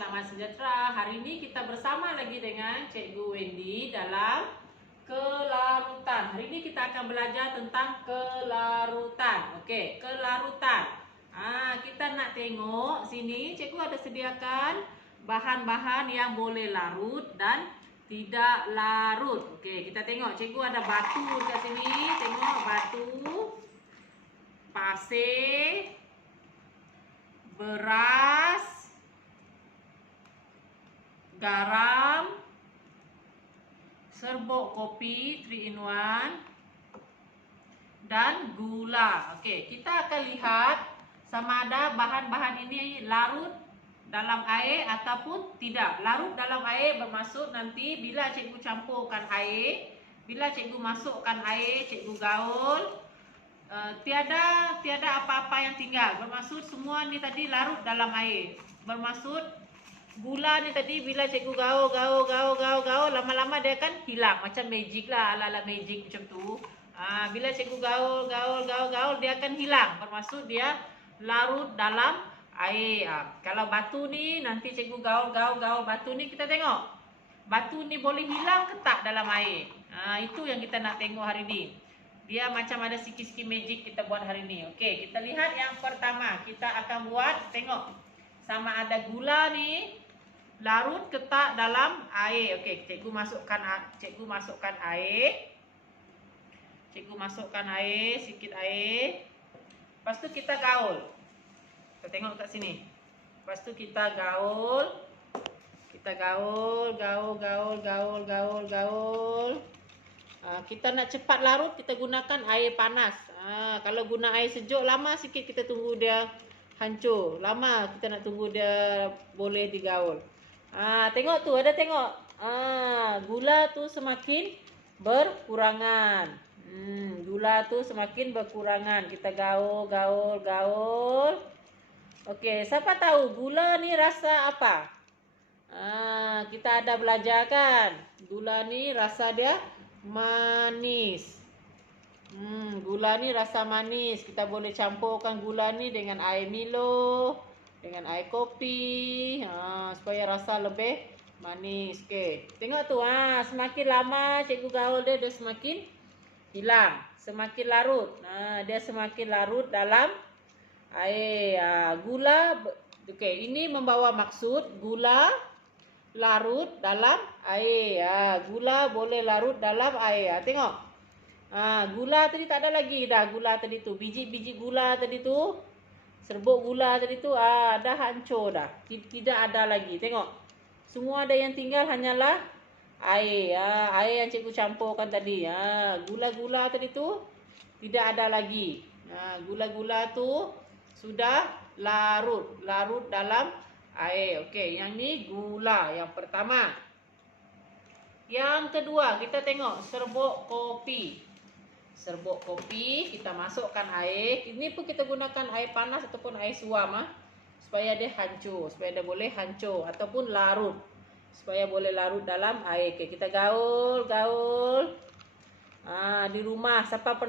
selamat sejahtera. Hari ini kita bersama lagi dengan Cikgu Wendy dalam kelarutan. Hari ini kita akan belajar tentang kelarutan. Okey, kelarutan. Kita nak tengok sini, cikgu ada sediakan bahan-bahan yang boleh larut dan tidak larut. Okey, kita tengok cikgu ada batu dekat sini. Tengok batu, pasir, beras, garam, serbuk kopi 3 in 1 dan gula. Okey, kita akan lihat sama ada bahan-bahan ini larut dalam air ataupun tidak. Larut dalam air bermaksud nanti bila cikgu campurkan air, bila cikgu masukkan air, cikgu gaul, tiada apa-apa yang tinggal. Bermaksud semua ni tadi larut dalam air. Bermaksud gula ni tadi bila cikgu gaul, lama-lama dia akan hilang. Macam magic lah, ala-ala magic macam tu. Bila cikgu gaul, dia akan hilang. Bermaksud dia larut dalam air. Kalau batu ni nanti cikgu gaul batu ni, kita tengok batu ni boleh hilang ke tak dalam air. Itu yang kita nak tengok hari ni. Dia macam ada sikit-sikit magic kita buat hari ni. Okey, kita lihat yang pertama. Kita akan buat, tengok sama ada gula ni larut ke tak dalam air. Okey, cikgu masukkan air. Cikgu masukkan air, sikit air. Lepas tu kita gaul. Kita tengok kat sini. Lepas tu kita gaul. Kita gaul. Kita nak cepat larut, kita gunakan air panas. Kalau guna air sejuk, lama sikit kita tunggu dia hancur. Lama kita nak tunggu dia boleh digaul. Tengok tu, ada tengok. Gula tu semakin berkurangan. Gula tu semakin berkurangan. Kita gaul. Okey, siapa tahu gula ni rasa apa? Kita ada belajar kan? Gula ni rasa dia manis. Gula ni rasa manis. Kita boleh campurkan gula ni dengan air Milo, dengan air kopi, supaya rasa lebih manis. Okey, tengok tu, semakin lama cikgu gaul dia semakin hilang, semakin larut. Dia semakin larut dalam air. Gula, okey, ini membawa maksud gula larut dalam air. Gula boleh larut dalam air. Tengok. Gula tadi tak ada lagi dah. Gula tadi tu, biji-biji gula tadi tu, serbuk gula tadi tu, dah hancur dah. Tidak ada lagi. Tengok. Semua ada yang tinggal hanyalah air. Air yang cikgu campurkan tadi. Gula-gula tadi tu tidak ada lagi. Gula-gula tu sudah larut dalam air. Okey, yang ni gula yang pertama. Yang kedua, kita tengok serbuk kopi. Serbuk kopi, kita masukkan air. Ini pun kita gunakan air panas ataupun air suam, supaya dia hancur, supaya dia boleh hancur ataupun larut, supaya boleh larut dalam air. Okey, kita gaul. Di rumah siapa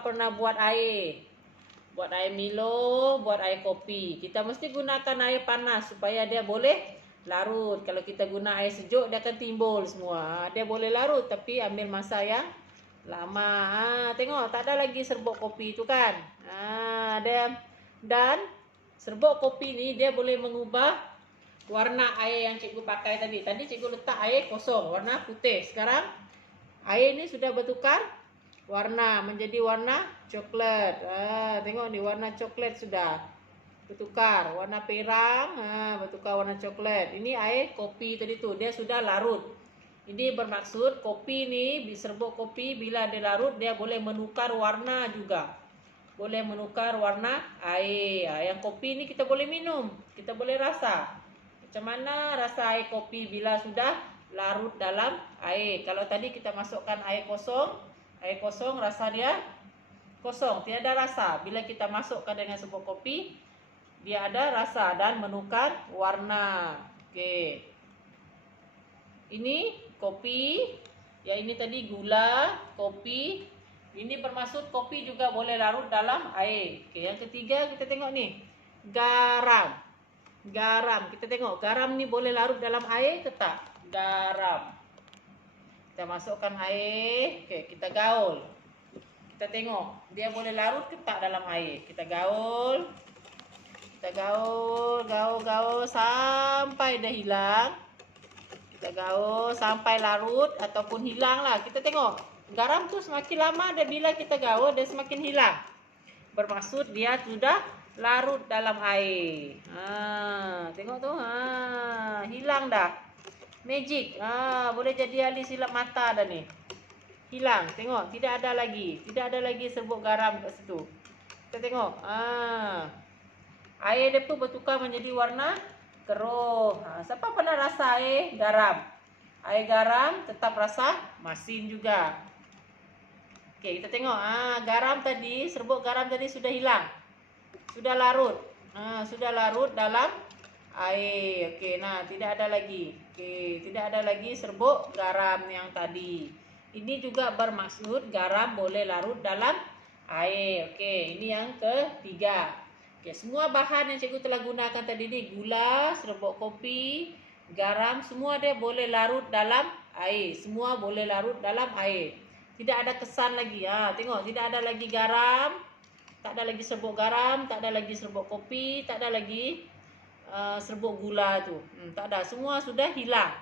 pernah buat air? Buat air Milo, buat air kopi. Kita mesti gunakan air panas supaya dia boleh larut. Kalau kita guna air sejuk, dia akan timbul semua. Dia boleh larut tapi ambil masa yang lama. Tengok, tak ada lagi serbuk kopi tu kan. Dan serbuk kopi ni dia boleh mengubah warna air yang cikgu pakai tadi. Tadi cikgu letak air kosong, warna putih. Sekarang air ni sudah bertukar warna menjadi warna coklat. Tengok ni, warna coklat sudah bertukar. Warna perang, bertukar warna coklat. Ini air kopi tadi tu, dia sudah larut. Ini bermaksud kopi ni, serbuk kopi bila dia larut, dia boleh menukar warna juga. Boleh menukar warna air. Yang kopi ni kita boleh minum, kita boleh rasa. Macam mana rasa air kopi bila sudah larut dalam air. Kalau tadi kita masukkan air kosong rasa dia kosong, tiada rasa. Bila kita masukkan dengan serbuk kopi, dia ada rasa dan menukar warna. Okey. Ini kopi, yang ini tadi gula, kopi. Ini bermaksud kopi juga boleh larut dalam air. Okey, yang ketiga kita tengok ni, garam. Garam. Kita tengok garam nih boleh larut dalam air ke tak? Garam. Kita masukkan air. Oke, kita gaul. Kita tengok dia boleh larut ke tak dalam air. Kita gaul. Kita gaul sampai dah hilang. Kita gaul sampai larut ataupun hilang lah. Kita tengok garam tuh semakin lama dan bila kita gaul dia semakin hilang. Bermaksud dia sudah larut dalam air. Tengok tuh, hilang dah. Magic. Boleh jadi ahli silap mata dah ni. Hilang. Tengok, tidak ada lagi serbuk garam kat situ. Kita tengok. Air dia pun bertukar menjadi warna keruh. Siapa pernah rasa air garam? Air garam tetap rasa masin juga. Okey, kita tengok. Garam tadi, serbuk garam tadi sudah hilang. Sudah larut. Sudah larut dalam air. Okey, nah tidak ada lagi. Okey, tidak ada lagi serbuk garam yang tadi. Ini juga bermaksud garam boleh larut dalam air. Okey, ini yang ketiga. Okey, semua bahan yang cikgu telah gunakan tadi ni, gula, serbuk kopi, garam, semua dia boleh larut dalam air. Semua boleh larut dalam air. Tidak ada kesan lagi. Tengok, tidak ada lagi garam. Tak ada lagi serbuk garam, tak ada lagi serbuk kopi, tak ada lagi serbuk gula tu. Tak ada, semua sudah hilang.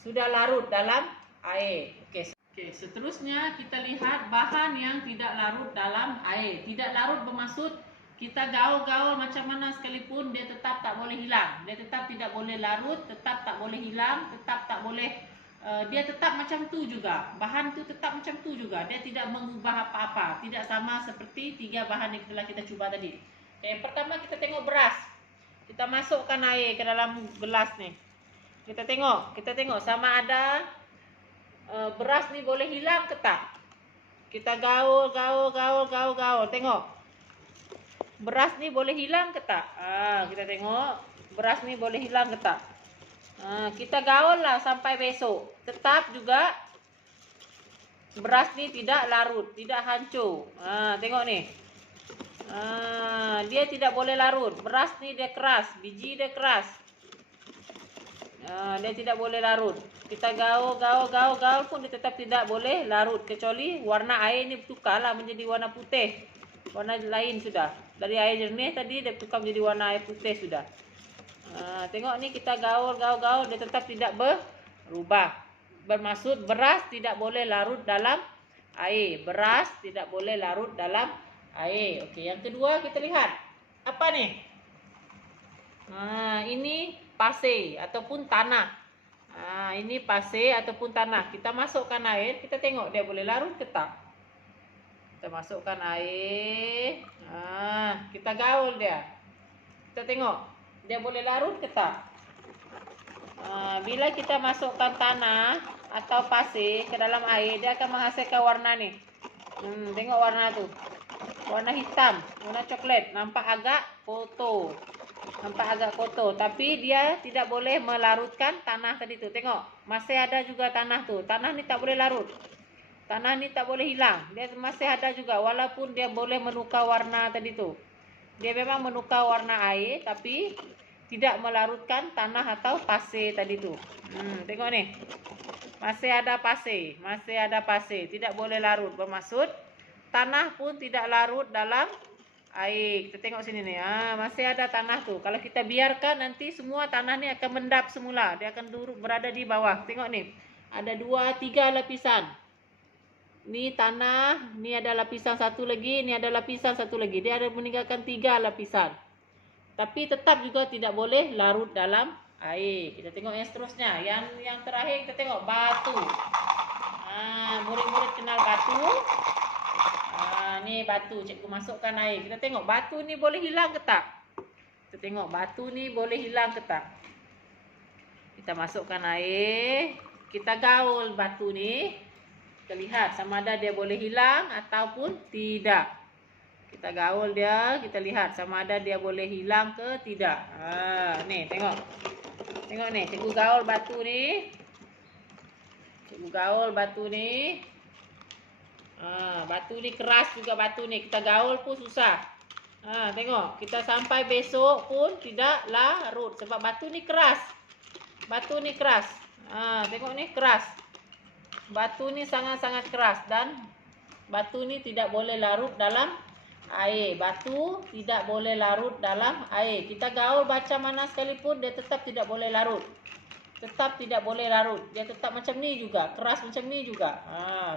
Sudah larut dalam air. Okey, seterusnya kita lihat bahan yang tidak larut dalam air. Tidak larut bermaksud kita gaul-gaul macam mana sekalipun dia tetap tak boleh hilang. Dia tetap tidak boleh larut, tetap tak boleh hilang, tetap tak boleh dia tetap macam tu juga. Bahan tu tetap macam tu juga. Dia tidak mengubah apa-apa. Tidak sama seperti tiga bahan yang telah kita cuba tadi. Yang pertama kita tengok beras. Kita masukkan air ke dalam gelas ni. Kita tengok sama ada beras ni boleh hilang ke tak. Kita gaul. Tengok. Beras ni boleh hilang ke tak? Kita tengok. Beras ni boleh hilang ke tak? Kita gaul lah sampai besok. Tetap juga beras ni tidak larut, tidak hancur. Tengok ni. Dia tidak boleh larut. Beras ni dia keras, biji dia keras. Dia tidak boleh larut. Kita gaul pun dia tetap tidak boleh larut. Kecuali warna air ni bertukar lah menjadi warna putih. Warna lain sudah. Dari air jernih tadi dia bertukar menjadi warna air putih sudah. Tengok ni kita gaul dia tetap tidak berubah. Bermaksud beras tidak boleh larut dalam air. Beras tidak boleh larut dalam air. Okey, yang kedua kita lihat. Apa ni? Ini pasir ataupun tanah. Ini pasir ataupun tanah. Kita masukkan air, kita tengok dia boleh larut ke tak? Kita masukkan air. Kita gaul dia. Kita tengok dia boleh larut ke tak? Bila kita masukkan tanah atau pasir ke dalam air, dia akan menghasilkan warna ni. Tengok warna tu. Warna hitam, warna coklat. Nampak agak kotor. Tapi dia tidak boleh melarutkan tanah tadi tu. Tengok, masih ada juga tanah tu. Tanah ni tak boleh larut. Tanah ni tak boleh hilang. Dia masih ada juga walaupun dia boleh menukar warna tadi tu. Dia memang menukar warna air tapi tidak melarutkan tanah atau pasir tadi tu. Tengok ni. Masih ada pasir, tidak boleh larut. Bermaksud tanah pun tidak larut dalam air. Kita tengok sini ni. Masih ada tanah tu. Kalau kita biarkan nanti semua tanah ni akan mendap semula. Dia akan berada di bawah. Tengok ni. Ada 2, 3 lapisan. Ni tanah, ni ada lapisan satu lagi, ni ada lapisan satu lagi. Dia ada meninggalkan 3 lapisan. Tapi tetap juga tidak boleh larut dalam air. Kita tengok yang seterusnya. Yang terakhir kita tengok batu. Murid-murid kenal batu. Ni batu, cikgu masukkan air. Kita tengok batu ni boleh hilang ke tak? Kita tengok batu ni boleh hilang ke tak? Kita masukkan air. Kita gaul batu ni. Kita lihat sama ada dia boleh hilang ataupun tidak. Kita gaul dia, kita lihat sama ada dia boleh hilang ke tidak. Ni tengok. Tengok ni, cikgu gaul batu ni. Batu ni keras juga batu ni. Kita gaul pun susah. Tengok, kita sampai besok pun tidak larut sebab batu ni keras. Batu ni keras. Tengok ni keras. Batu ni sangat-sangat keras dan batu ni tidak boleh larut dalam air. Batu tidak boleh larut dalam air. Kita gaul baca mana sekalipun dia tetap tidak boleh larut. Tetap tidak boleh larut. Dia tetap macam ni juga, keras macam ni juga.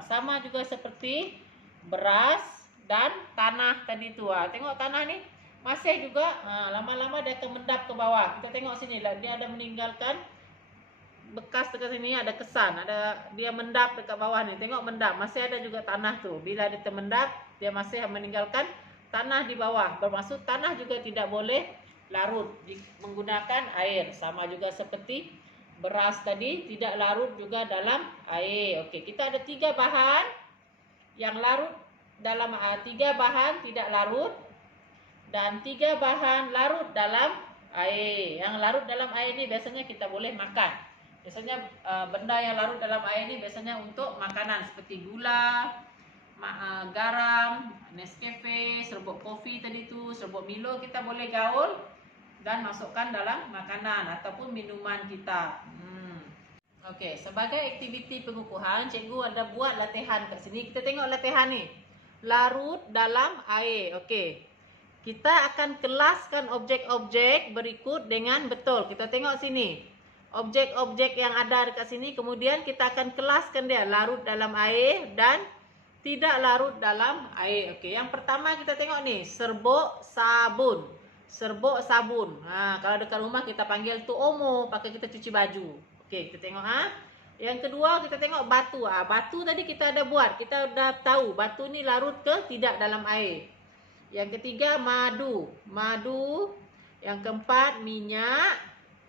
Sama juga seperti beras dan tanah tadi tu. Tengok tanah ni masih juga lama-lama dia akan mendap ke bawah. Kita tengok sini lah, dia ada meninggalkan bekas dekat sini, ada kesan, ada dia mendap dekat bawah ni. Tengok mendap, masih ada juga tanah tu. Bila dia termendap, dia masih meninggalkan tanah di bawah. Bermaksud tanah juga tidak boleh larut menggunakan air. Sama juga seperti beras tadi tidak larut juga dalam air. Okey, kita ada 3 bahan yang larut dalam 3 bahan tidak larut dan 3 bahan larut dalam air. Yang larut dalam air ni biasanya kita boleh makan. Biasanya benda yang larut dalam air ni biasanya untuk makanan seperti gula, garam, Nescafe, serbuk kopi tadi tu, serbuk Milo kita boleh gaul dan masukkan dalam makanan ataupun minuman kita. Okey, sebagai aktiviti pengukuhan, cikgu ada buat latihan kat sini. Kita tengok latihan ni. Larut dalam air. Okey. Kita akan kelaskan objek-objek berikut dengan betul. Kita tengok sini. Objek-objek yang ada dekat sini, kemudian kita akan kelaskan dia larut dalam air dan tidak larut dalam air. Okey, yang pertama kita tengok ni, serbuk sabun. Serbuk sabun. Kalau dekat rumah kita panggil tu omo, pakai kita cuci baju. Okey, kita tengok Yang kedua kita tengok batu. Batu tadi kita ada buat. Kita dah tahu batu ni larut ke tidak dalam air. Yang ketiga madu. Madu. Yang keempat minyak.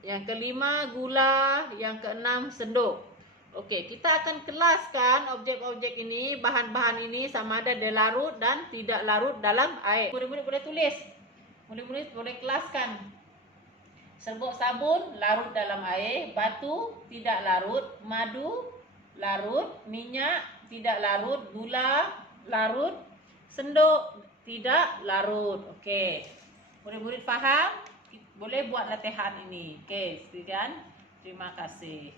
Yang kelima gula. Yang keenam senduk. Okey, kita akan kelaskan objek-objek ini, bahan-bahan ini sama ada dia larut dan tidak larut dalam air. Murid-murid boleh tulis. Murid-murid boleh kelaskan. Serbuk sabun larut dalam air, batu tidak larut, madu larut, minyak tidak larut, gula larut, senduk tidak larut. Okey. Murid-murid faham? Boleh buat latihan ini. Okey, sekian. Terima kasih.